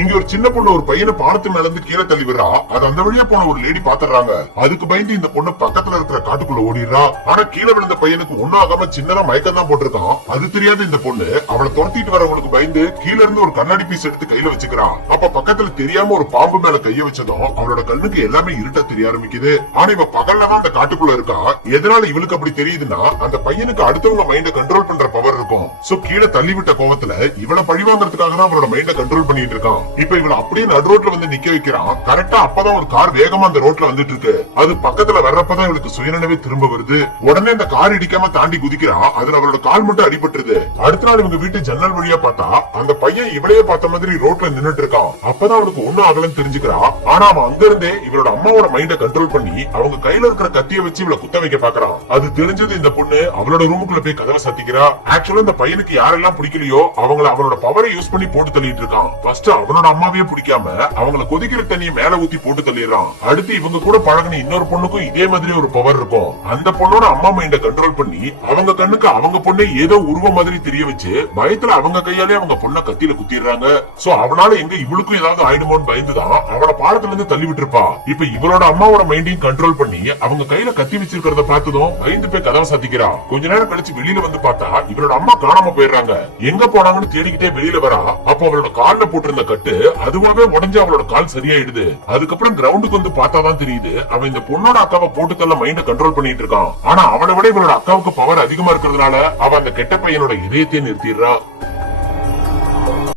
இங்க ஒரு சின்ன பொண்ணு ஒரு பையனை பாலத்து மேல இருந்து கீழே தள்ளி விடுறா. அது அந்த வழியா போன ஒரு லேடி பாத்துறாங்க. அதுக்கு பயந்து இந்த பொண்ணு பக்கத்துல இருக்கிற காட்டுக்குள்ள ஓடிடுறா. ஆனா கீழே விழுந்த பையனுக்கு ஒன்னும் ஆகாம சின்னதா மயக்கம் தான் போட்டிருக்கான். அது தெரியாத இந்த பொண்ணு அவளை துரத்திட்டு வரவங்களுக்கு பயந்து கீழ இருந்து ஒரு கண்ணாடி பீஸ் எடுத்து கையில வச்சுக்கிறான். அப்ப பக்கத்துல தெரியாம ஒரு பாம்பு மேல கைய வச்சதும் அவளோட கண்ணுக்கு எல்லாமே இருட்ட தெரிய ஆரம்பிக்குது. ஆனா இவ பகல்லதான் அந்த காட்டுக்குள்ள இருக்கா. எதனால இவளுக்கு அப்படி தெரியுதுன்னா அந்த பையனுக்கு அடுத்தவங்க மைண்ட கண்ட்ரோல் பண்ற பவர் இருக்கும். சோ கீழே தள்ளிவிட்ட கோவத்துல இவளை பழி வாங்கறதுக்காக தான் அவளோட மைண்ட கண்ட்ரோல் பண்ணிட்டு இருக்கான். இப்ப இவள அப்படியே நடு ரோட்ல வந்து நிக்க வைக்கிறான். கரெக்டா அப்பதான் ஒரு கார் வேகமா அந்த ரோட்ல வந்துட்டு இருக்கு. அது பக்கத்துல வர்றப்பதான் இவளுக்கு சுயநினைவே திரும்ப வருது. உடனே அந்த கார் இடிக்காம தாண்டி குதிக்கிறா. அதுல அவளோட கால் மட்டும் அடிபட்டுருது. அடுத்த நாள் இவங்க வீட்டு ஜன்னல் வழியா பார்த்தா அந்த பையன் இவளையே பார்த்த மாதிரி ரோட்ல நின்னுட்டு இருக்கான். அப்பதான் அவளுக்கு ஒண்ணும் ஆகலன்னு தெரிஞ்சுக்கிறா. ஆனா அவன் அங்க இருந்தே இவளோட அம்மாவோட மைண்ட கண்ட்ரோல் பண்ணி அவங்க கையில இருக்கிற கத்திய வச்சு இவளை குத்த வைக்க பாக்குறான். அது தெரிஞ்சது இந்த பொண்ணு அவளோட ரூமுக்குள்ள போய் கதவை சாத்திக்கிறா. ஆக்சுவலா இந்த பையனுக்கு யாரெல்லாம் பிடிக்கலையோ அவங்கள அவனோட பவரை யூஸ் பண்ணி போட்டு தள்ளிட்டு இருக்கான். ஃபர்ஸ்ட் அவனோட அம்மாவே பிடிக்காம அவங்கள கொதிக்கிற தண்ணியை மேல ஊத்தி போட்டு தள்ளிடுறான். அடுத்து இவங்க கூட பழகின இன்னொரு பொண்ணுக்கும் இதே மாதிரி ஒரு பவர் இருக்கும். அந்த பொண்ணோட அம்மா மைண்ட கண்ட்ரோல் பண்ணி அவங்க கண்ணுக்கு அவங்க பொண்ணை ஏதோ உருவ மாதிரி தெரிய வச்சு பயத்துல அவங்க கையாலே அவங்க பொண்ணை கத்தியில குத்திடுறாங்க. சோ அவனால எங்க இவளுக்கும் ஏதாவது ஆயிடுமோன்னு பயந்துதான் அவளை பாலத்துல இருந்து தள்ளி விட்டுருப்பா. இப்ப இவளோட அம்மாவோட மைண்டையும் கண்ட்ரோல் பண்ணி அவங்க கையில கத்தி வச்சிருக்கிறத பார்த்ததும் பயந்து போய் கதவை சாத்திக்கிறா. கொஞ்ச நேரம் கழிச்சு வெளியில வந்து பார்த்தா இவளோட அம்மா காணாம போயிடுறாங்க. எங்க போனாங்கன்னு தேடிக்கிட்டே வெளியில வரா. அப்ப அவளோட கால்ல போட்டிருந்த கட்டு அதுவாவே உடஞ்சு அவளோட கால் சரியாயிடுது. அதுக்கப்புறம் கிரவுண்டுக்கு வந்து பார்த்தாதான் தெரியுது அவன் இந்த பொண்ணோட அக்காவை போட்டு தள்ள மைண்ட கண்ட்ரோல் பண்ணிட்டு இருக்கான். ஆனா அவளை விட இவளோட அக்காவுக்கு பவர் அதிகமா இருக்கிறதுனால அவ அந்த கெட்ட பையனோட இதயத்தை நிறுத்திடுறா.